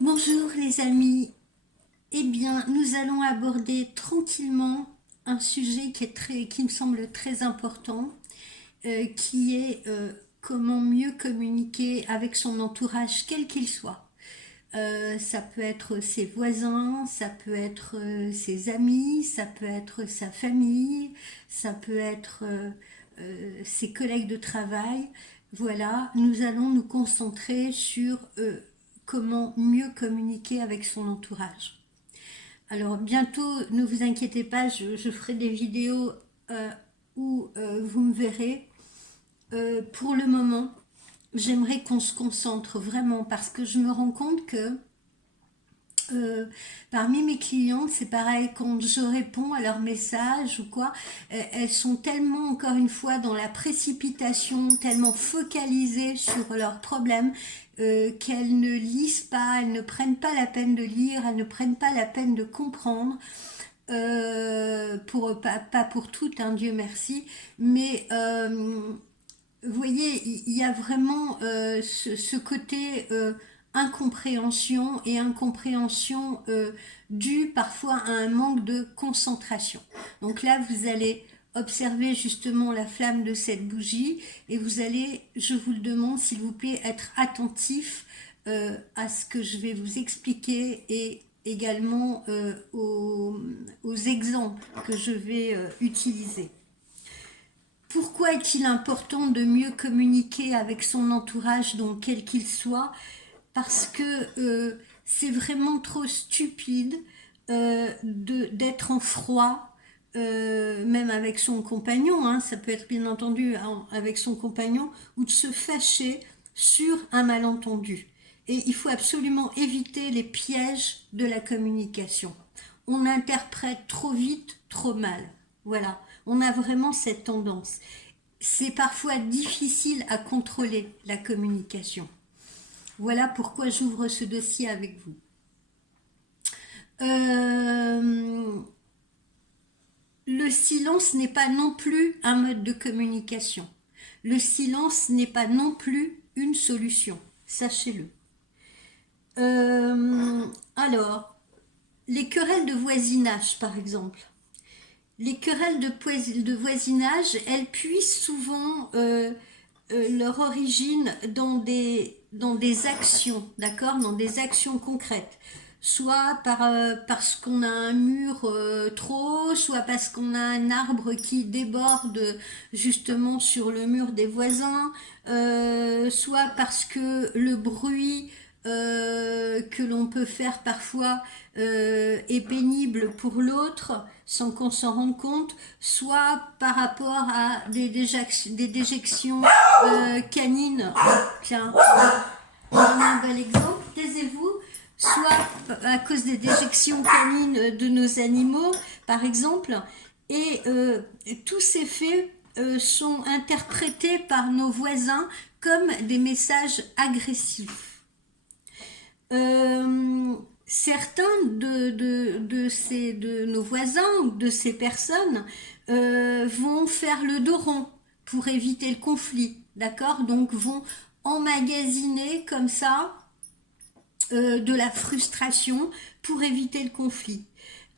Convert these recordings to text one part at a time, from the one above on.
Bonjour les amis, eh bien nous allons aborder tranquillement un sujet qui me semble très important, qui est comment mieux communiquer avec son entourage quel qu'il soit. Ça peut être ses voisins, ça peut être ses amis, ça peut être sa famille, ça peut être ses collègues de travail. Voilà, nous allons nous concentrer sur comment mieux communiquer avec son entourage. Alors bientôt, ne vous inquiétez pas, je ferai des vidéos euh, où vous me verrez. Pour le moment, j'aimerais qu'on se concentre vraiment parce que je me rends compte que euh, parmi mes clientes, c'est pareil, quand je réponds à leurs messages ou quoi, elles sont tellement, encore une fois, dans la précipitation, tellement focalisées sur leurs problèmes, qu'elles ne lisent pas, elles ne prennent pas la peine de lire, elles ne prennent pas la peine de comprendre. Pas pour toutes, hein, Dieu merci, mais vous voyez, il y a vraiment ce côté incompréhension et incompréhension due parfois à un manque de concentration. Donc là, vous allez observer justement la flamme de cette bougie et vous allez, je vous le demande, s'il vous plaît, être attentif à ce que je vais vous expliquer et également aux exemples que je vais utiliser. Pourquoi est-il important de mieux communiquer avec son entourage, donc quel qu'il soit? Parce que c'est vraiment trop stupide d'être en froid, même avec son compagnon, hein, ça peut être bien entendu avec son compagnon, ou de se fâcher sur un malentendu. Et il faut absolument éviter les pièges de la communication. On interprète trop vite, trop mal. Voilà, on a vraiment cette tendance. C'est parfois difficile à contrôler la communication. Voilà pourquoi j'ouvre ce dossier avec vous. Euh, le silence n'est pas non plus un mode de communication. Le silence n'est pas non plus une solution. Sachez-le. Euh, alors, les querelles de voisinage, par exemple. Les querelles de voisinage, elles puissent souvent leur origine dans des actions, d'accord, dans des actions concrètes. Soit parce qu'on a un mur trop haut, soit parce qu'on a un arbre qui déborde justement sur le mur des voisins, soit parce que le bruit que l'on peut faire parfois est pénible pour l'autre sans qu'on s'en rende compte, soit par rapport à des déjections canines. Tiens, un bel exemple, taisez-vous. Soit à cause des déjections canines de nos animaux, par exemple. Et tous ces faits sont interprétés par nos voisins comme des messages agressifs. Certains de nos voisins ou de ces personnes vont faire le dos rond pour éviter le conflit, d'accord? Donc vont emmagasiner comme ça de la frustration pour éviter le conflit.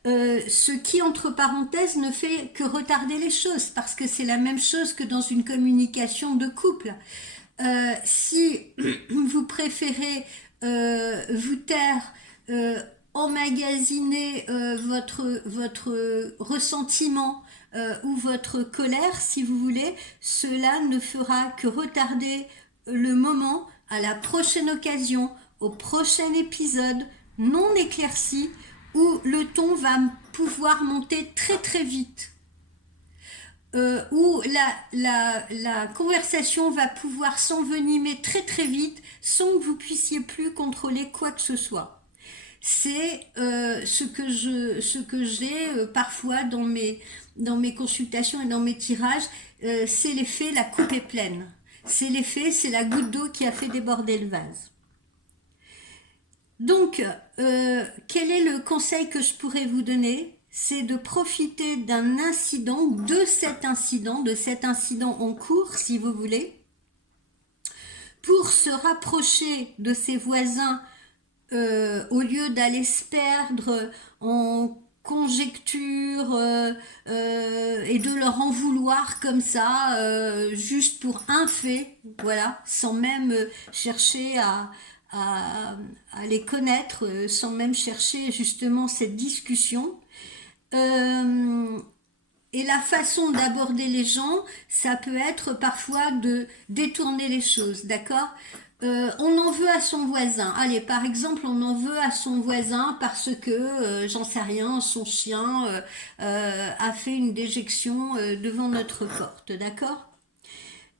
Ce qui, entre parenthèses, ne fait que retarder les choses, parce que c'est la même chose que dans une communication de couple. Si vous préférez vous taire, emmagasiner votre ressentiment ou votre colère, si vous voulez, cela ne fera que retarder le moment à la prochaine occasion, au prochain épisode non éclairci, où le ton va pouvoir monter très très vite, où la conversation va pouvoir s'envenimer très très vite sans que vous puissiez plus contrôler quoi que ce soit. C'est ce que j'ai parfois dans mes consultations et dans mes tirages, c'est l'effet la coupe est pleine. C'est l'effet, c'est la goutte d'eau qui a fait déborder le vase. Donc, quel est le conseil que je pourrais vous donner? C'est de profiter d'un incident, de cet incident en cours, si vous voulez, pour se rapprocher de ses voisins au lieu d'aller se perdre en conjectures et de leur en vouloir comme ça, juste pour un fait, voilà, sans même chercher à, à les connaître, sans même chercher justement cette discussion. Euh, et la façon d'aborder les gens, ça peut être parfois de détourner les choses, d'accord? On en veut à son voisin. Allez, par exemple, on en veut à son voisin parce que, j'en sais rien, son chien a fait une déjection devant notre porte, d'accord?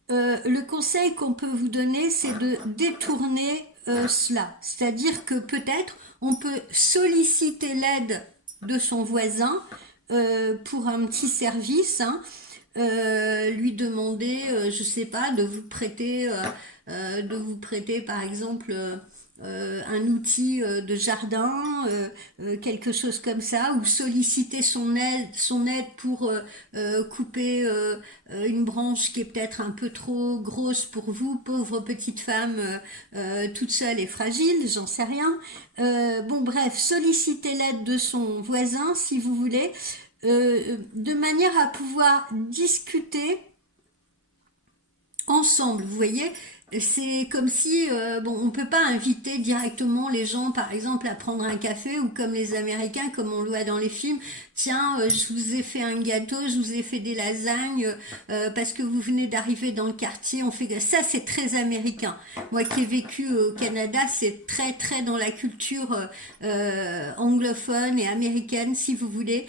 Le conseil qu'on peut vous donner, c'est de détourner cela. C'est-à-dire que peut-être on peut solliciter l'aide de son voisin pour un petit service, hein, lui demander, je sais pas, de vous prêter par exemple un outil de jardin, quelque chose comme ça, ou solliciter son aide pour couper une branche qui est peut-être un peu trop grosse pour vous, pauvre petite femme toute seule et fragile, j'en sais rien. Bon bref, solliciter l'aide de son voisin si vous voulez, de manière à pouvoir discuter ensemble, vous voyez, c'est comme si, bon, on peut pas inviter directement les gens, par exemple, à prendre un café ou comme les Américains, comme on le voit dans les films, tiens, je vous ai fait un gâteau, je vous ai fait des lasagnes parce que vous venez d'arriver dans le quartier, on fait ça, c'est très américain. Moi qui ai vécu au Canada, c'est très très dans la culture anglophone et américaine, si vous voulez,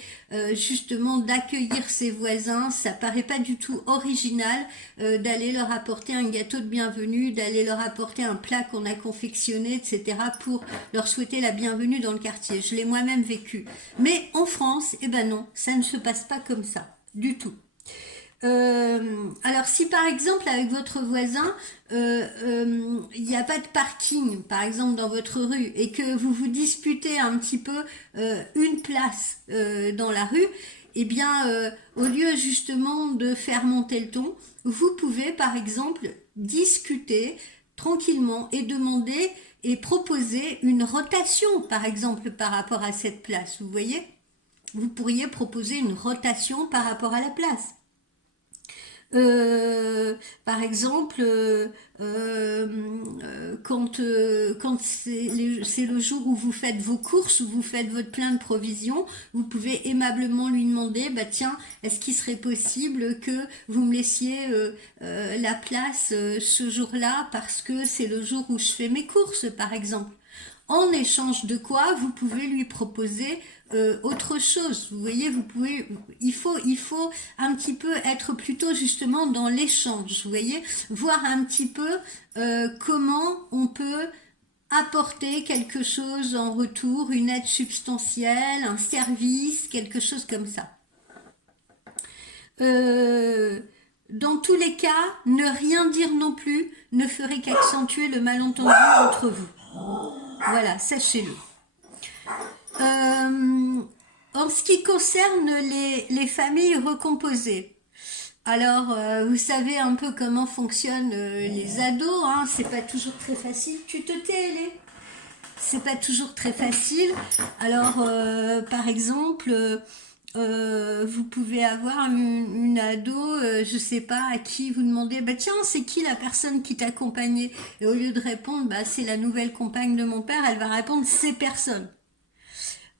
justement d'accueillir ses voisins, ça paraît pas du tout original d'aller leur apporter un gâteau de bienvenue, d'aller leur apporter un plat qu'on a confectionné, etc. pour leur souhaiter la bienvenue dans le quartier. Je l'ai moi-même vécu. Mais en France, eh ben non, ça ne se passe pas comme ça, du tout. Alors si par exemple avec votre voisin il n'y a pas de parking par exemple dans votre rue et que vous vous disputez un petit peu une place dans la rue, eh bien au lieu justement de faire monter le ton, vous pouvez par exemple discuter tranquillement et demander et proposer une rotation par exemple par rapport à cette place, vous voyez, vous pourriez proposer une rotation par rapport à la place. Par exemple, quand c'est le jour où vous faites vos courses, où vous faites votre plein de provisions, vous pouvez aimablement lui demander, bah tiens, est-ce qu'il serait possible que vous me laissiez la place ce jour-là parce que c'est le jour où je fais mes courses, par exemple. En échange de quoi vous pouvez lui proposer autre chose. Vous voyez, vous pouvez, il faut un petit peu être plutôt justement dans l'échange. Vous voyez, voir un petit peu comment on peut apporter quelque chose en retour, une aide substantielle, un service, quelque chose comme ça. Euh, dans tous les cas, ne rien dire non plus ne ferait qu'accentuer le malentendu entre vous. Voilà, sachez-le. En ce qui concerne les familles recomposées, alors vous savez un peu comment fonctionnent les ados, hein, c'est pas toujours très facile. Tu te tais, Hélène? C'est pas toujours très facile. Alors, par exemple, vous pouvez avoir une ado, je sais pas, à qui vous demandez, bah tiens, c'est qui la personne qui t'accompagnait? Et au lieu de répondre, bah c'est la nouvelle compagne de mon père, elle va répondre, c'est personne.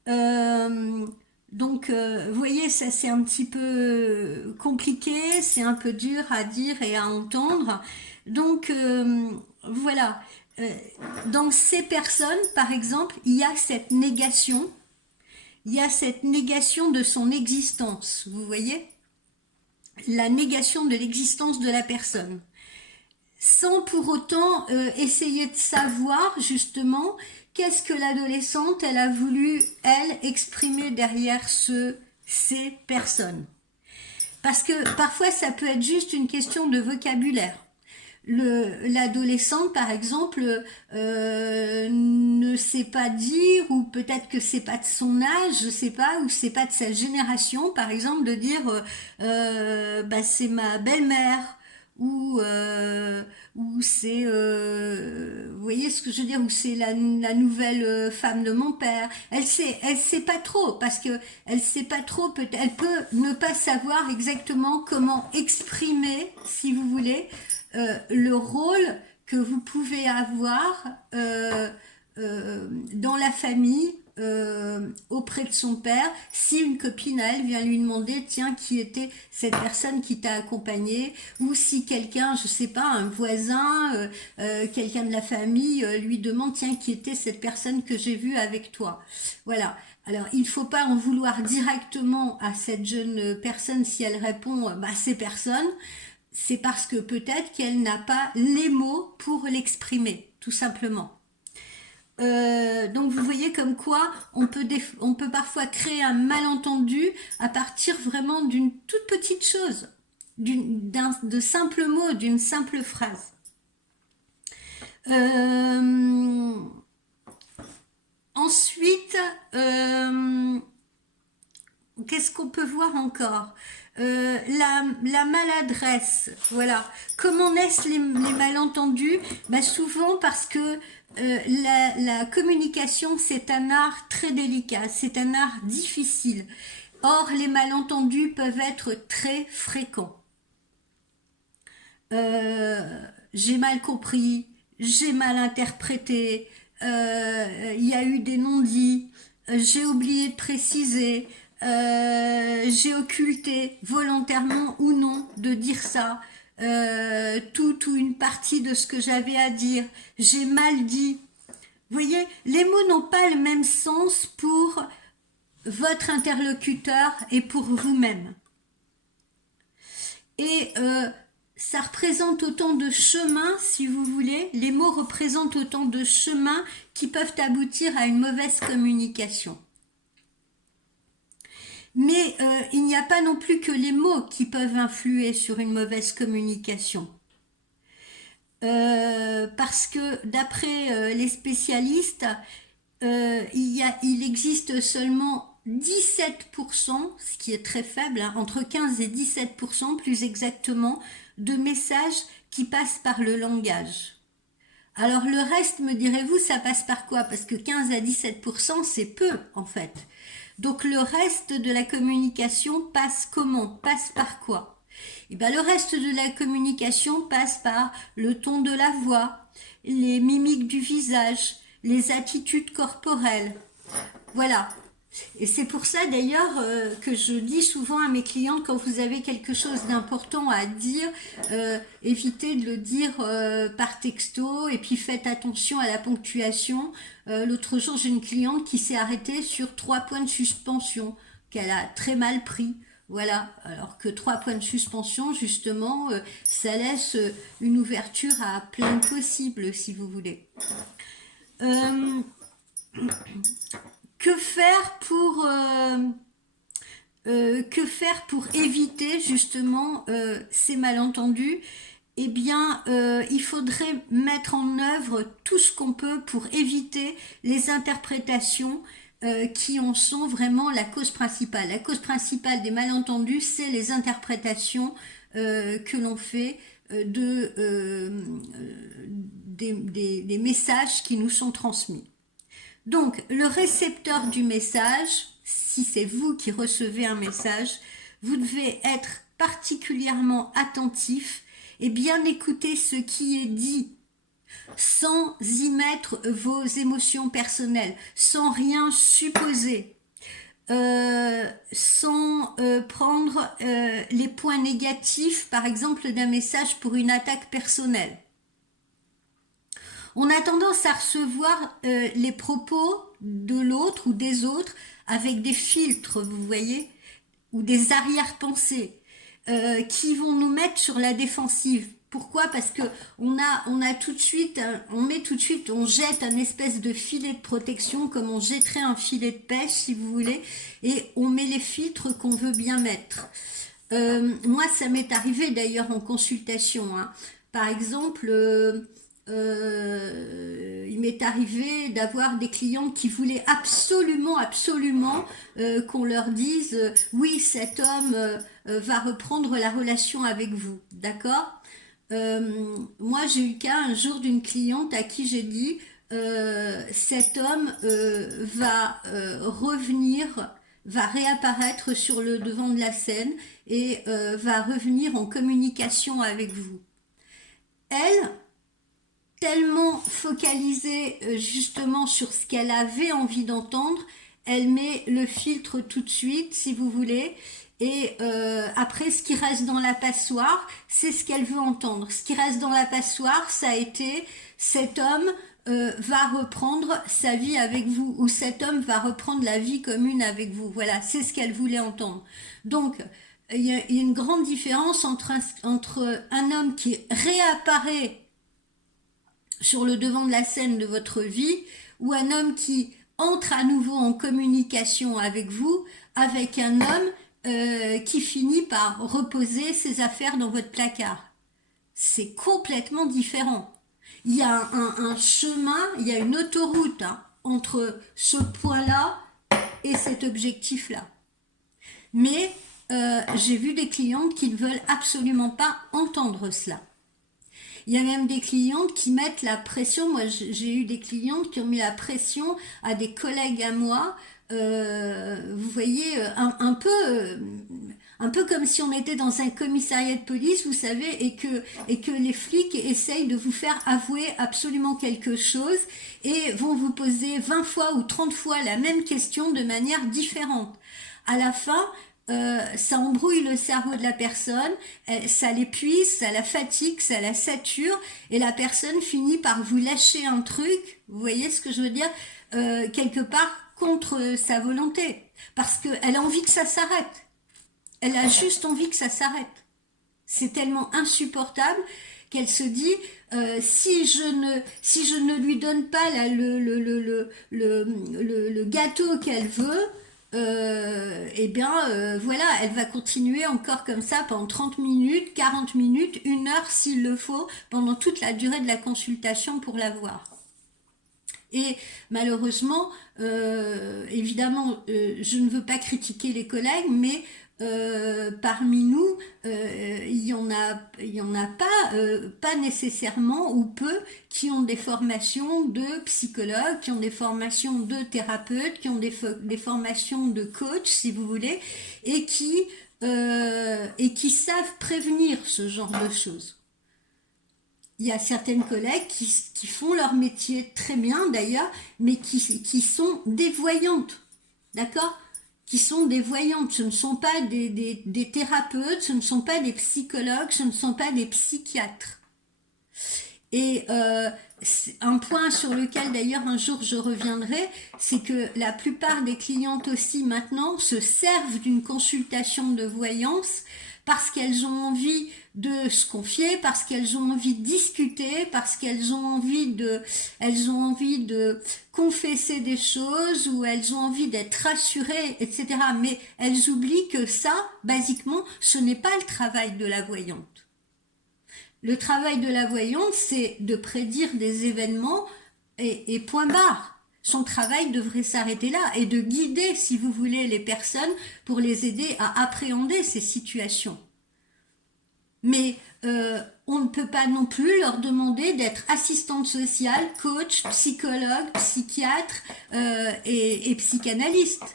Euh, donc, vous voyez, ça c'est un petit peu compliqué, c'est un peu dur à dire et à entendre. Donc, voilà. Euh, dans ces personnes, par exemple, il y a cette négation de son existence, vous voyez? La négation de l'existence de la personne. Sans pour autant essayer de savoir justement qu'est-ce que l'adolescente elle a voulu elle exprimer derrière ces personnes, parce que parfois ça peut être juste une question de vocabulaire. L'adolescente par exemple ne sait pas dire, ou peut-être que c'est pas de son âge, je sais pas, ou c'est pas de sa génération par exemple, de dire bah c'est ma belle-mère, ou c'est, vous voyez ce que je veux dire, ou c'est la nouvelle femme de mon père. Elle sait pas trop parce que elle sait pas trop, elle peut ne pas savoir exactement comment exprimer, si vous voulez, le rôle que vous pouvez avoir dans la famille auprès de son père, si une copine à elle vient lui demander tiens qui était cette personne qui t'a accompagné, ou si quelqu'un, je sais pas, un voisin, quelqu'un de la famille lui demande tiens qui était cette personne que j'ai vue avec toi. Voilà. Alors il faut pas en vouloir directement à cette jeune personne si elle répond bah c'est personne, c'est parce que peut-être qu'elle n'a pas les mots pour l'exprimer, tout simplement. Donc vous voyez comme quoi on peut parfois créer un malentendu à partir vraiment d'une toute petite chose, de simples mots, d'une simple phrase. Euh, ensuite, qu'est-ce qu'on peut voir encore? La maladresse, voilà. Comment naissent les malentendus? Ben souvent parce que la communication, c'est un art très délicat, c'est un art difficile. Or, les malentendus peuvent être très fréquents. J'ai mal compris, j'ai mal interprété, il y a eu des non-dits, j'ai oublié de préciser, j'ai occulté volontairement ou non de dire ça, toute ou une partie de ce que j'avais à dire, j'ai mal dit. Vous voyez, les mots n'ont pas le même sens pour votre interlocuteur et pour vous-même. Et ça représente autant de chemins, si vous voulez, les mots représentent autant de chemins qui peuvent aboutir à une mauvaise communication. Mais il n'y a pas non plus que les mots qui peuvent influer sur une mauvaise communication. Parce que d'après les spécialistes, il existe seulement 17%, ce qui est très faible, hein, entre 15 et 17% plus exactement, de messages qui passent par le langage. Alors le reste, me direz-vous, ça passe par quoi? Parce que 15 à 17%, c'est peu en fait. Donc le reste de la communication passe comment? Passe par quoi? Et ben, le reste de la communication passe par le ton de la voix, les mimiques du visage, les attitudes corporelles. Voilà. Et c'est pour ça d'ailleurs que je dis souvent à mes clientes, quand vous avez quelque chose d'important à dire, évitez de le dire par texto et puis faites attention à la ponctuation. L'autre jour, j'ai une cliente qui s'est arrêtée sur 3 points de suspension, qu'elle a très mal pris. Voilà, alors que 3 points de suspension, justement, ça laisse une ouverture à plein de possibles, si vous voulez. Que faire pour éviter justement ces malentendus? Eh bien, il faudrait mettre en œuvre tout ce qu'on peut pour éviter les interprétations qui en sont vraiment la cause principale. La cause principale des malentendus, c'est les interprétations que l'on fait des messages qui nous sont transmis. Donc, le récepteur du message, si c'est vous qui recevez un message, vous devez être particulièrement attentif et bien écouter ce qui est dit, sans y mettre vos émotions personnelles, sans rien supposer, sans prendre les points négatifs, par exemple, d'un message pour une attaque personnelle. On a tendance à recevoir les propos de l'autre ou des autres avec des filtres, vous voyez, ou des arrière-pensées qui vont nous mettre sur la défensive. Pourquoi? Parce que on a tout de suite, on jette un espèce de filet de protection comme on jetterait un filet de pêche, si vous voulez, et on met les filtres qu'on veut bien mettre. Moi, ça m'est arrivé d'ailleurs en consultation, hein. Par exemple, il m'est arrivé d'avoir des clients qui voulaient absolument qu'on leur dise oui, cet homme va reprendre la relation avec vous, d'accord? Moi, j'ai eu le cas un jour d'une cliente à qui j'ai dit, cet homme va revenir, va réapparaître sur le devant de la scène et va revenir en communication avec vous. Elle, tellement focalisée justement sur ce qu'elle avait envie d'entendre, elle met le filtre tout de suite, si vous voulez, et après, ce qui reste dans la passoire, c'est ce qu'elle veut entendre. Ce qui reste dans la passoire, ça a été cet homme va reprendre sa vie avec vous, ou cet homme va reprendre la vie commune avec vous. Voilà, c'est ce qu'elle voulait entendre. Donc, il y a une grande différence entre un homme qui réapparaît sur le devant de la scène de votre vie, ou un homme qui entre à nouveau en communication avec vous, avec un homme qui finit par reposer ses affaires dans votre placard. C'est complètement différent. Il y a un chemin, il y a une autoroute entre ce point-là et cet objectif-là. Mais j'ai vu des clientes qui ne veulent absolument pas entendre cela. Il y a même des clientes qui mettent la pression. Moi, j'ai eu des clientes qui ont mis la pression à des collègues à moi. Vous voyez, un peu comme si on était dans un commissariat de police, vous savez, et que les flics essayent de vous faire avouer absolument quelque chose et vont vous poser 20 fois ou 30 fois la même question de manière différente. À la fin, ça embrouille le cerveau de la personne, ça l'épuise, ça la fatigue, ça la sature, et la personne finit par vous lâcher un truc, vous voyez ce que je veux dire, quelque part contre sa volonté, parce qu'elle a envie que ça s'arrête, elle a juste envie que ça s'arrête. C'est tellement insupportable qu'elle se dit, si je ne lui donne pas là, le gâteau qu'elle veut, voilà, elle va continuer encore comme ça pendant 30 minutes, 40 minutes, 1 heure s'il le faut, pendant toute la durée de la consultation pour l'avoir. Et malheureusement, évidemment, je ne veux pas critiquer les collègues, mais parmi nous, il y en a pas, pas nécessairement ou peu, qui ont des formations de psychologues, qui ont des formations de thérapeutes, qui ont des formations de coach, si vous voulez, et qui savent prévenir ce genre de choses. Il y a certaines collègues qui font leur métier très bien d'ailleurs, mais qui sont des voyantes, d'accord ? Qui sont des voyantes, ce ne sont pas des thérapeutes, ce ne sont pas des psychologues, ce ne sont pas des psychiatres. Et un point sur lequel d'ailleurs un jour je reviendrai, c'est que la plupart des clientes aussi maintenant se servent d'une consultation de voyance parce qu'elles ont envie de se confier, parce qu'elles ont envie de discuter, parce qu'elles ont envie de confesser des choses, ou elles ont envie d'être rassurées, etc. Mais elles oublient que ça, basiquement, ce n'est pas le travail de la voyante. Le travail de la voyante, c'est de prédire des événements et point barre. Son travail devrait s'arrêter là et de guider, si vous voulez, les personnes pour les aider à appréhender ces situations. Mais on ne peut pas non plus leur demander d'être assistante sociale, coach, psychologue, psychiatre et psychanalyste.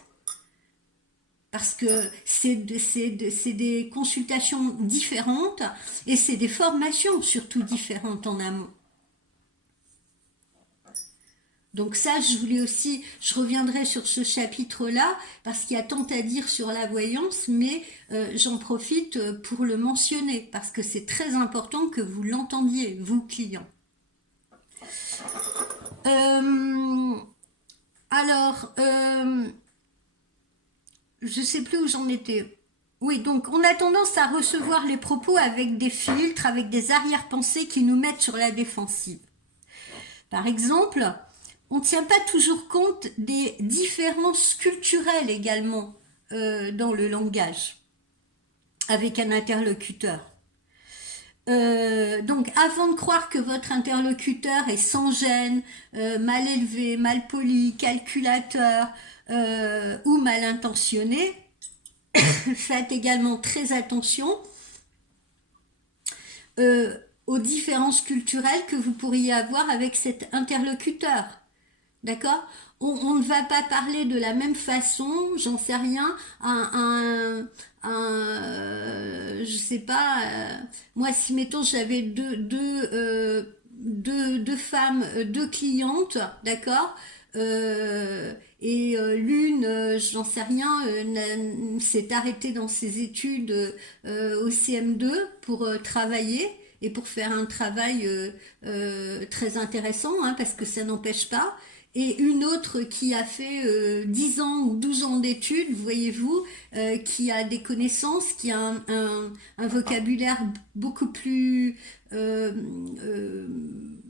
Parce que c'est des consultations différentes et c'est des formations surtout différentes en amont. Donc ça, je reviendrai sur ce chapitre-là, parce qu'il y a tant à dire sur la voyance, mais j'en profite pour le mentionner, parce que c'est très important que vous l'entendiez, vous clients. Je ne sais plus où j'en étais. Oui, donc on a tendance à recevoir les propos avec des filtres, avec des arrière-pensées qui nous mettent sur la défensive. Par exemple, on ne tient pas toujours compte des différences culturelles également dans le langage avec un interlocuteur. Donc avant de croire que votre interlocuteur est sans gêne, mal élevé, mal poli, calculateur ou mal intentionné, faites également très attention. aux différences culturelles que vous pourriez avoir avec cet interlocuteur. D'accord? On ne va pas parler de la même façon, j'en sais rien, je sais pas, moi si mettons j'avais deux femmes, deux clientes, d'accord? L'une, j'en sais rien, s'est arrêtée dans ses études au CM2 pour travailler et pour faire un travail très intéressant, hein, parce que ça n'empêche pas. Et une autre qui a fait 10 ans ou 12 ans d'études, voyez-vous, qui a des connaissances, qui a un vocabulaire euh, euh,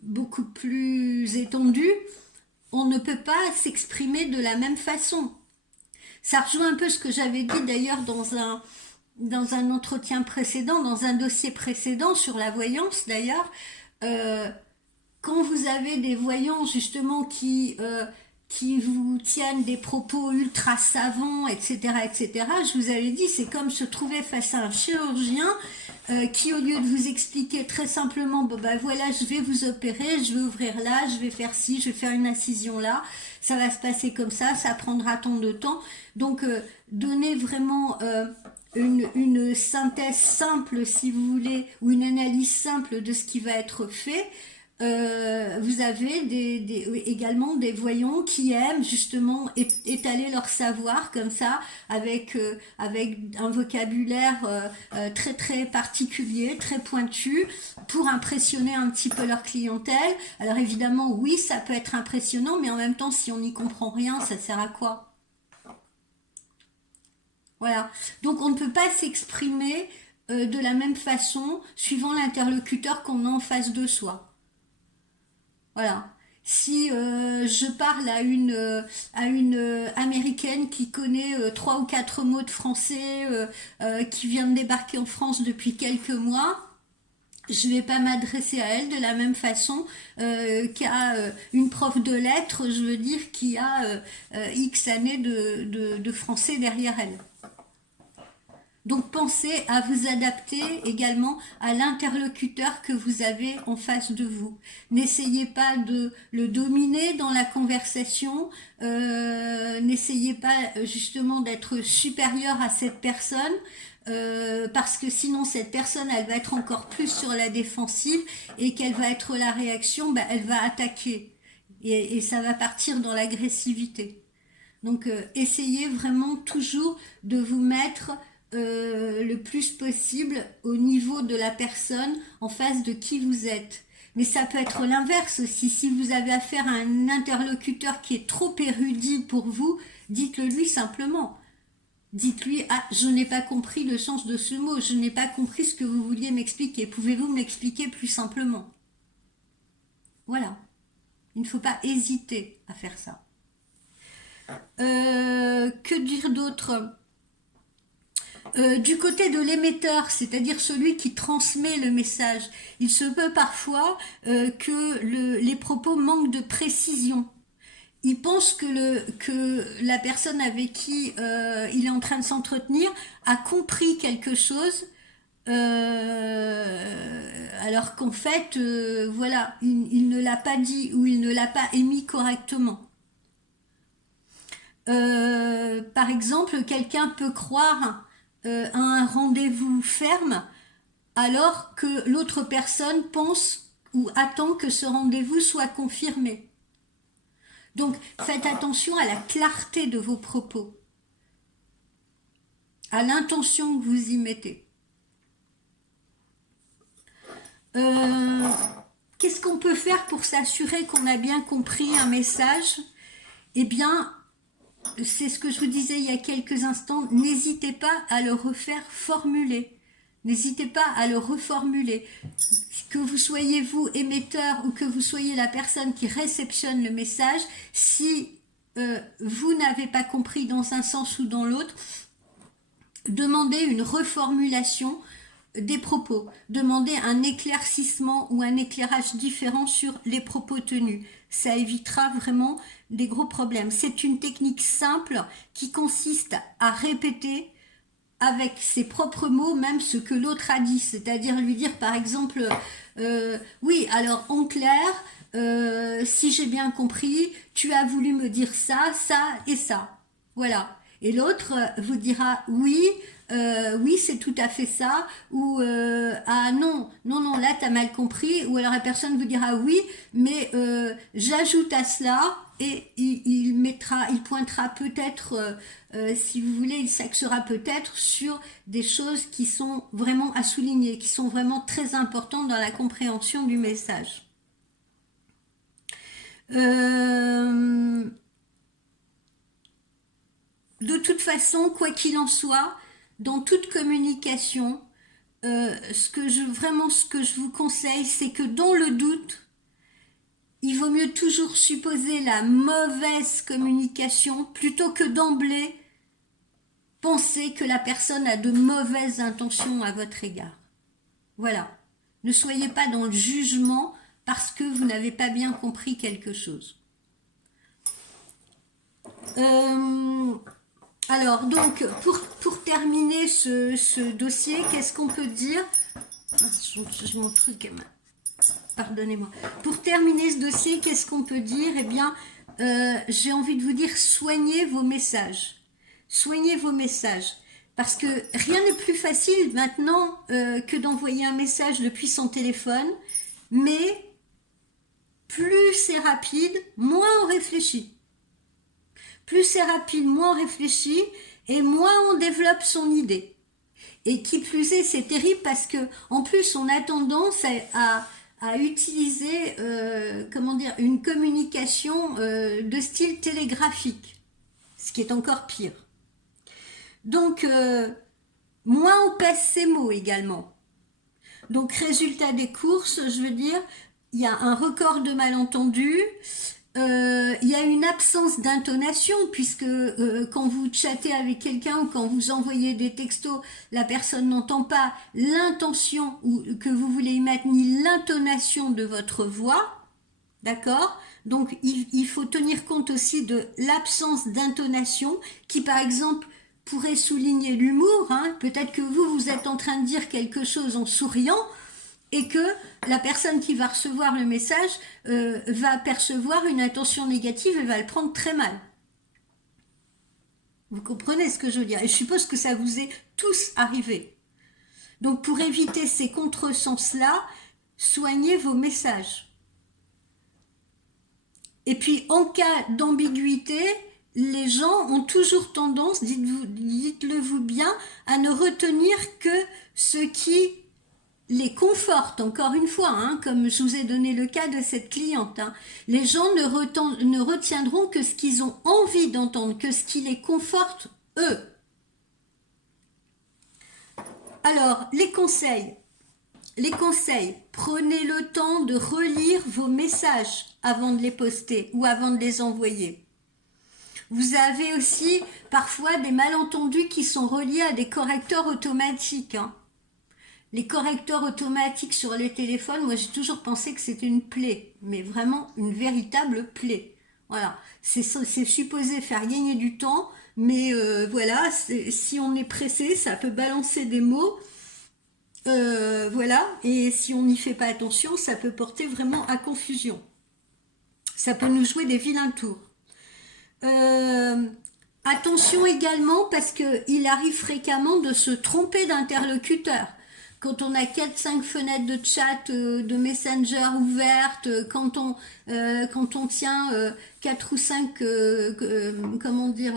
beaucoup plus étendu, on ne peut pas s'exprimer de la même façon. Ça rejoint un peu ce que j'avais dit d'ailleurs dans un entretien précédent, dans un dossier précédent sur la voyance d'ailleurs. Euh, Quand vous avez des voyants justement qui vous tiennent des propos ultra savants, etc., etc., je vous avais dit, c'est comme se trouver face à un chirurgien qui, au lieu de vous expliquer très simplement, bon ben voilà, je vais vous opérer, je vais ouvrir là, je vais faire ci, je vais faire une incision là, ça va se passer comme ça prendra tant de temps. Donc, donner vraiment une synthèse simple, si vous voulez, ou une analyse simple de ce qui va être fait. Vous avez également des voyants qui aiment justement étaler leur savoir comme ça avec un vocabulaire très très particulier, très pointu pour impressionner un petit peu leur clientèle. Alors évidemment oui ça peut être impressionnant mais en même temps si on n'y comprend rien ça sert à quoi? Voilà. Donc on ne peut pas s'exprimer de la même façon suivant l'interlocuteur qu'on a en face de soi. Voilà. Si je parle à une américaine qui connaît trois ou quatre mots de français, qui vient de débarquer en France depuis quelques mois, je vais pas m'adresser à elle de la même façon qu'à une prof de lettres, je veux dire, qui a X années de français derrière elle. Donc pensez à vous adapter également à l'interlocuteur que vous avez en face de vous. N'essayez pas de le dominer dans la conversation, n'essayez pas justement d'être supérieur à cette personne, parce que sinon cette personne elle va être encore plus sur la défensive et quelle va être la réaction, ben, elle va attaquer et ça va partir dans l'agressivité. Donc essayez vraiment toujours de vous mettre le plus possible au niveau de la personne en face de qui vous êtes. Mais ça peut être l'inverse aussi. Si vous avez affaire à un interlocuteur qui est trop érudit pour vous, dites-le lui simplement. Dites-lui, ah, je n'ai pas compris le sens de ce mot, je n'ai pas compris ce que vous vouliez m'expliquer. Pouvez-vous m'expliquer plus simplement? Voilà. Il ne faut pas hésiter à faire ça. Que dire d'autre? Du côté de l'émetteur, c'est-à-dire celui qui transmet le message, il se peut parfois que les propos manquent de précision. Il pense que la personne avec qui il est en train de s'entretenir a compris quelque chose, alors qu'en fait, voilà, il ne l'a pas dit ou il ne l'a pas émis correctement. Par exemple, quelqu'un peut croire à un rendez-vous ferme alors que l'autre personne pense ou attend que ce rendez-vous soit confirmé. Donc faites attention à la clarté de vos propos, à l'intention que vous y mettez. Euh, Qu'est-ce qu'on peut faire pour s'assurer qu'on a bien compris un message? Eh bien, c'est ce que je vous disais il y a quelques instants, n'hésitez pas à le refaire formuler. N'hésitez pas à le reformuler. Que vous soyez vous émetteur ou que vous soyez la personne qui réceptionne le message, si vous n'avez pas compris dans un sens ou dans l'autre, demandez une reformulation des propos, demandez un éclaircissement ou un éclairage différent sur les propos tenus. Ça évitera vraiment des gros problèmes. C'est une technique simple qui consiste à répéter avec ses propres mots même ce que l'autre a dit, c'est-à-dire lui dire par exemple, oui, alors en clair, si j'ai bien compris, tu as voulu me dire ça, ça et ça. Voilà. Et l'autre vous dira oui, oui, c'est tout à fait ça, ou ah non, non, non, là t'as mal compris, ou alors la personne vous dira oui, mais j'ajoute à cela et il pointera peut-être, si vous voulez, il s'axera peut-être sur des choses qui sont vraiment à souligner, qui sont vraiment très importantes dans la compréhension du message. Euh, de toute façon, quoi qu'il en soit, dans toute communication, vraiment ce que je vous conseille, c'est que dans le doute, il vaut mieux toujours supposer la mauvaise communication plutôt que d'emblée penser que la personne a de mauvaises intentions à votre égard. Voilà. Ne soyez pas dans le jugement parce que vous n'avez pas bien compris quelque chose. Alors, donc, pour terminer ce dossier, qu'est-ce qu'on peut dire? Mon truc, pardonnez-moi. Pour terminer ce dossier, qu'est-ce qu'on peut dire? Eh bien, j'ai envie de vous dire, soignez vos messages. Soignez vos messages. Parce que rien n'est plus facile maintenant que d'envoyer un message depuis son téléphone, mais plus c'est rapide, moins on réfléchit. Plus c'est rapide, moins on réfléchit et moins on développe son idée. Et qui plus est, c'est terrible parce que en plus on a tendance à utiliser comment dire, une communication de style télégraphique, ce qui est encore pire. Donc moins on pèse ses mots également. Donc résultat des courses, je veux dire, il y a un record de malentendus. Il y a une absence d'intonation puisque quand vous chattez avec quelqu'un ou quand vous envoyez des textos, la personne n'entend pas l'intention que vous voulez y mettre ni l'intonation de votre voix, d'accord? Donc il faut tenir compte aussi de l'absence d'intonation qui par exemple pourrait souligner l'humour, hein. Peut-être que vous êtes en train de dire quelque chose en souriant, et que la personne qui va recevoir le message va percevoir une intention négative et va le prendre très mal. Vous comprenez ce que je veux dire? Et je suppose que ça vous est tous arrivé. Donc pour éviter ces contresens-là, soignez vos messages. Et puis en cas d'ambiguïté, les gens ont toujours tendance, dites-le vous bien, à ne retenir que ce qui les conforte, encore une fois, hein, comme je vous ai donné le cas de cette cliente. Hein. Les gens ne retiendront que ce qu'ils ont envie d'entendre, que ce qui les conforte, eux. Alors, les conseils. Les conseils, prenez le temps de relire vos messages avant de les poster ou avant de les envoyer. Vous avez aussi parfois des malentendus qui sont reliés à des correcteurs automatiques. Hein. Les correcteurs automatiques sur les téléphones, moi j'ai toujours pensé que c'était une plaie, mais vraiment une véritable plaie. Voilà, c'est supposé faire gagner du temps, mais voilà, si on est pressé, ça peut balancer des mots, voilà, et si on n'y fait pas attention, ça peut porter vraiment à confusion. Ça peut nous jouer des vilains tours. Attention également parce qu'il arrive fréquemment de se tromper d'interlocuteur. Quand on a 4-5 fenêtres de chat, de messenger ouvertes, quand on tient 4 ou 5 comment dire,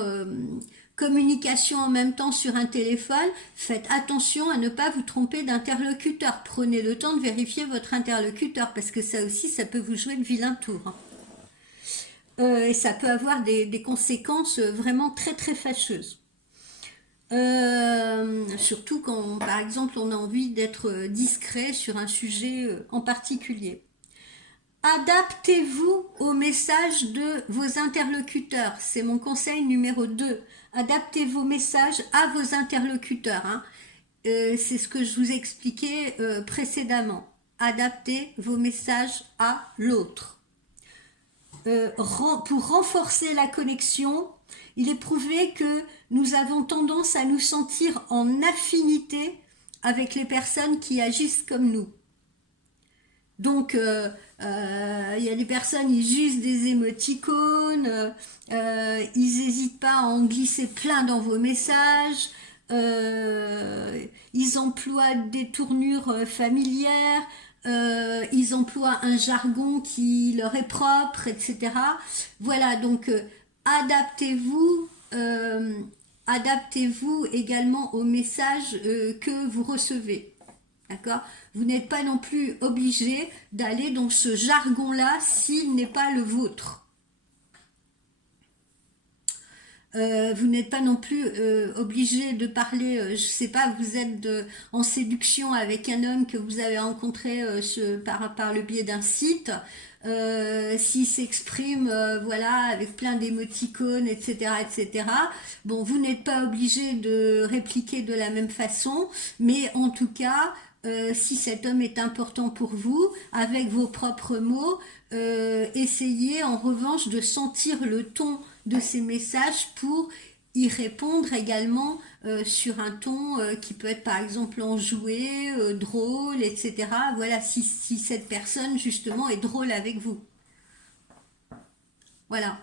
communications en même temps sur un téléphone, faites attention à ne pas vous tromper d'interlocuteur. Prenez le temps de vérifier votre interlocuteur parce que ça aussi, ça peut vous jouer de vilain tour. Et ça peut avoir des conséquences vraiment très très fâcheuses. Surtout quand, par exemple, on a envie d'être discret sur un sujet en particulier. Adaptez-vous au message de vos interlocuteurs. C'est mon conseil numéro 2. Adaptez vos messages à vos interlocuteurs. Hein. C'est ce que je vous expliquais précédemment. Adaptez vos messages à l'autre. Pour renforcer la connexion, il est prouvé que nous avons tendance à nous sentir en affinité avec les personnes qui agissent comme nous. Donc, il y a des personnes, ils usent des émoticônes, ils n'hésitent pas à en glisser plein dans vos messages, ils emploient des tournures familières, ils emploient un jargon qui leur est propre, etc. Voilà, donc adaptez-vous. Adaptez-vous également aux messages que vous recevez. D'accord? Vous n'êtes pas non plus obligé d'aller dans ce jargon-là s'il n'est pas le vôtre. Vous n'êtes pas non plus obligé de parler, je sais pas, vous êtes en séduction avec un homme que vous avez rencontré par le biais d'un site, s'il s'exprime voilà, avec plein d'émoticônes, etc., etc. Bon, vous n'êtes pas obligé de répliquer de la même façon, mais en tout cas, si cet homme est important pour vous, avec vos propres mots, essayez en revanche de sentir le ton de ces messages pour y répondre également sur un ton qui peut être par exemple enjoué, drôle, etc. Voilà, si cette personne justement est drôle avec vous. Voilà.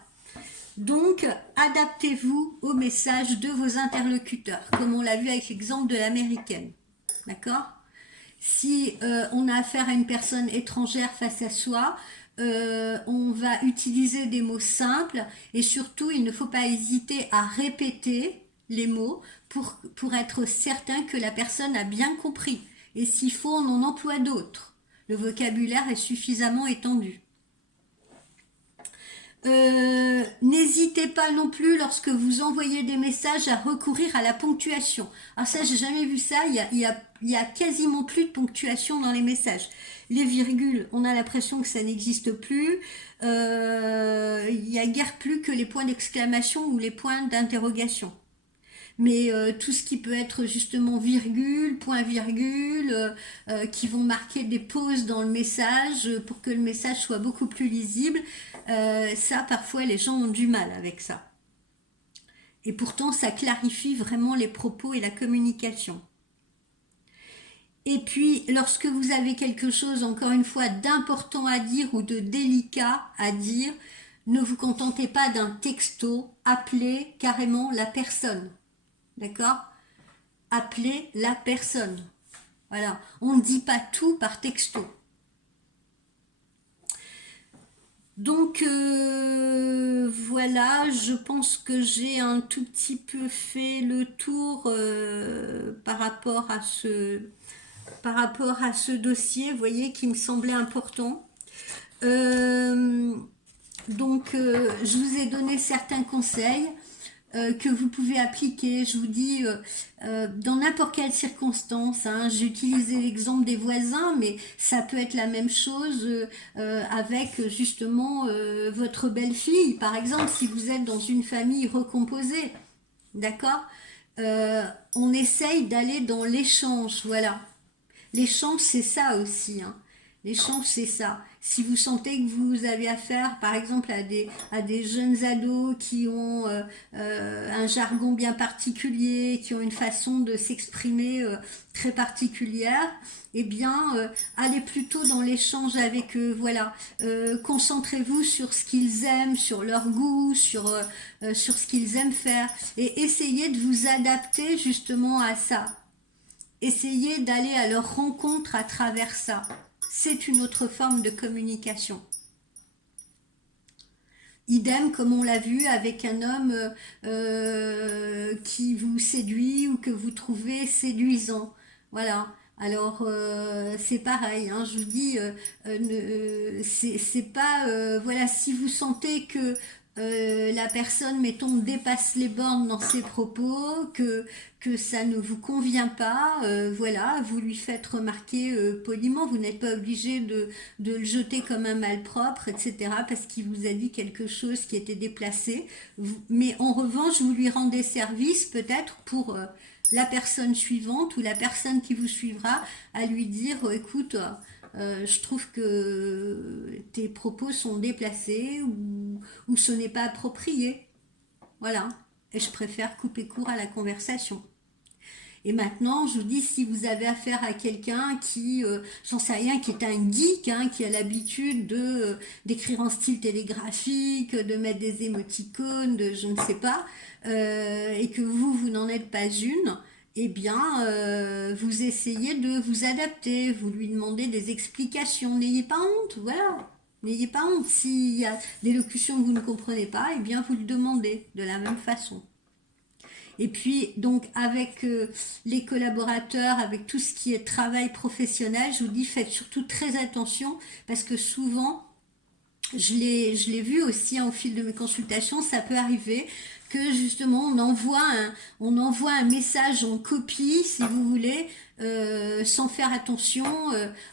Donc, adaptez-vous aux messages de vos interlocuteurs, comme on l'a vu avec l'exemple de l'américaine. D'accord? Si on a affaire à une personne étrangère face à soi, on va utiliser des mots simples et surtout il ne faut pas hésiter à répéter les mots pour être certain que la personne a bien compris. Et s'il faut, on en emploie d'autres. Le vocabulaire est suffisamment étendu. N'hésitez pas non plus lorsque vous envoyez des messages à recourir à la ponctuation. Alors ça, j'ai jamais vu ça. Il y a quasiment plus de ponctuation dans les messages. Les virgules, on a l'impression que ça n'existe plus. Il y a guère plus que les points d'exclamation ou les points d'interrogation. Mais tout ce qui peut être justement virgule, point virgule, qui vont marquer des pauses dans le message pour que le message soit beaucoup plus lisible, ça parfois les gens ont du mal avec ça. Et pourtant ça clarifie vraiment les propos et la communication. Et puis lorsque vous avez quelque chose encore une fois d'important à dire ou de délicat à dire, ne vous contentez pas d'un texto, appelez carrément la personne. D'accord? Appelez la personne. Voilà. On ne dit pas tout par texto. Donc voilà, je pense que j'ai un tout petit peu fait le tour par rapport à ce dossier, vous voyez, qui me semblait important. Donc je vous ai donné certains conseils. Que vous pouvez appliquer, je vous dis, dans n'importe quelle circonstance. Hein, j'ai utilisé l'exemple des voisins, mais ça peut être la même chose avec justement votre belle-fille. Par exemple, si vous êtes dans une famille recomposée, d'accord, on essaye d'aller dans l'échange, voilà. L'échange, c'est ça aussi, hein. L'échange, c'est ça. Si vous sentez que vous avez affaire, par exemple, à des jeunes ados qui ont un jargon bien particulier, qui ont une façon de s'exprimer très particulière, eh bien, allez plutôt dans l'échange avec eux. Voilà. Concentrez-vous sur ce qu'ils aiment, sur leur goût, sur ce qu'ils aiment faire, et essayez de vous adapter justement à ça. Essayez d'aller à leur rencontre à travers ça. C'est une autre forme de communication. Idem, comme on l'a vu, avec un homme qui vous séduit ou que vous trouvez séduisant. Voilà. Alors, c'est pareil, hein, je vous dis, c'est pas... voilà, si vous sentez que la personne, mettons, dépasse les bornes dans ses propos, que ça ne vous convient pas, voilà, vous lui faites remarquer poliment, vous n'êtes pas obligé de le jeter comme un malpropre, etc., parce qu'il vous a dit quelque chose qui était déplacé, mais en revanche, vous lui rendez service peut-être pour la personne suivante ou la personne qui vous suivra à lui dire, écoute, je trouve que tes propos sont déplacés ou ce n'est pas approprié. Voilà. et je préfère couper court à la conversation. Et maintenant, je vous dis, si vous avez affaire à quelqu'un qui, j'en sais rien, qui est un geek, hein, qui a l'habitude de d'écrire en style télégraphique, de mettre des émoticônes, de je ne sais pas, et que vous n'en êtes pas une, eh bien, vous essayez de vous adapter, vous lui demandez des explications. N'ayez pas honte, voilà. N'ayez pas honte. S'il y a des locutions que vous ne comprenez pas, eh bien, vous le demandez de la même façon. Et puis, donc, avec les collaborateurs, avec tout ce qui est travail professionnel, je vous dis, faites surtout très attention parce que souvent, je l'ai vu aussi hein, au fil de mes consultations, ça peut arriver que justement on envoie un message en copie, si vous voulez, sans faire attention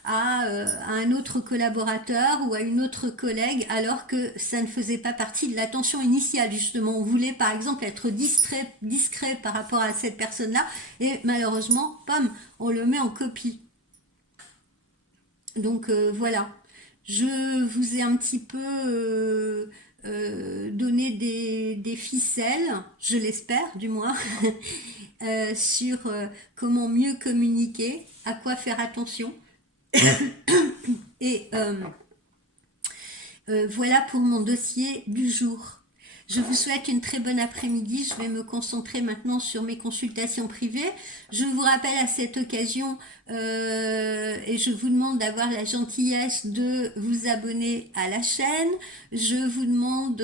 à un autre collaborateur ou à une autre collègue, alors que ça ne faisait pas partie de l'attention initiale. Justement, on voulait par exemple être discret par rapport à cette personne-là, et malheureusement, pam, on le met en copie. Donc voilà, je vous ai un petit peu donné des ficelles, je l'espère du moins, sur comment mieux communiquer, à quoi faire attention. Et voilà pour mon dossier du jour. Je vous souhaite une très bonne après-midi. Je vais me concentrer maintenant sur mes consultations privées. Je vous rappelle à cette occasion et je vous demande d'avoir la gentillesse de vous abonner à la chaîne. Je vous demande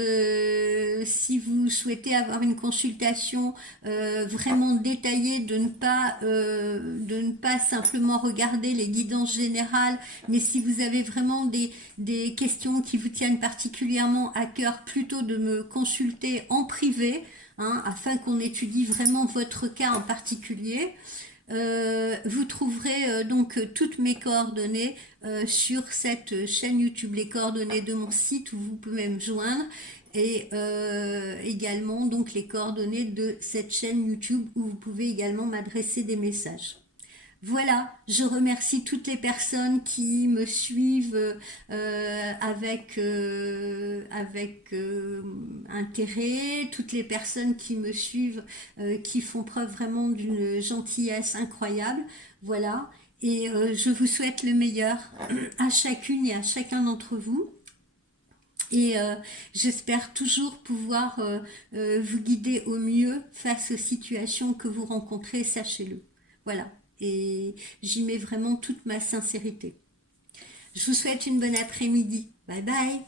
si vous souhaitez avoir une consultation vraiment détaillée de ne pas simplement regarder les guidances générales, mais si vous avez vraiment des questions qui vous tiennent particulièrement à cœur, plutôt de me consulter en privé, hein, afin qu'on étudie vraiment votre cas en particulier. Vous trouverez donc toutes mes coordonnées sur cette chaîne YouTube, les coordonnées de mon site où vous pouvez me joindre et également donc les coordonnées de cette chaîne YouTube où vous pouvez également m'adresser des messages. Voilà, je remercie toutes les personnes qui me suivent avec intérêt, toutes les personnes qui me suivent, qui font preuve vraiment d'une gentillesse incroyable. Voilà, et je vous souhaite le meilleur à chacune et à chacun d'entre vous. Et j'espère toujours pouvoir vous guider au mieux face aux situations que vous rencontrez, sachez-le. Voilà. Et j'y mets vraiment toute ma sincérité. Je vous souhaite une bonne après-midi. Bye bye.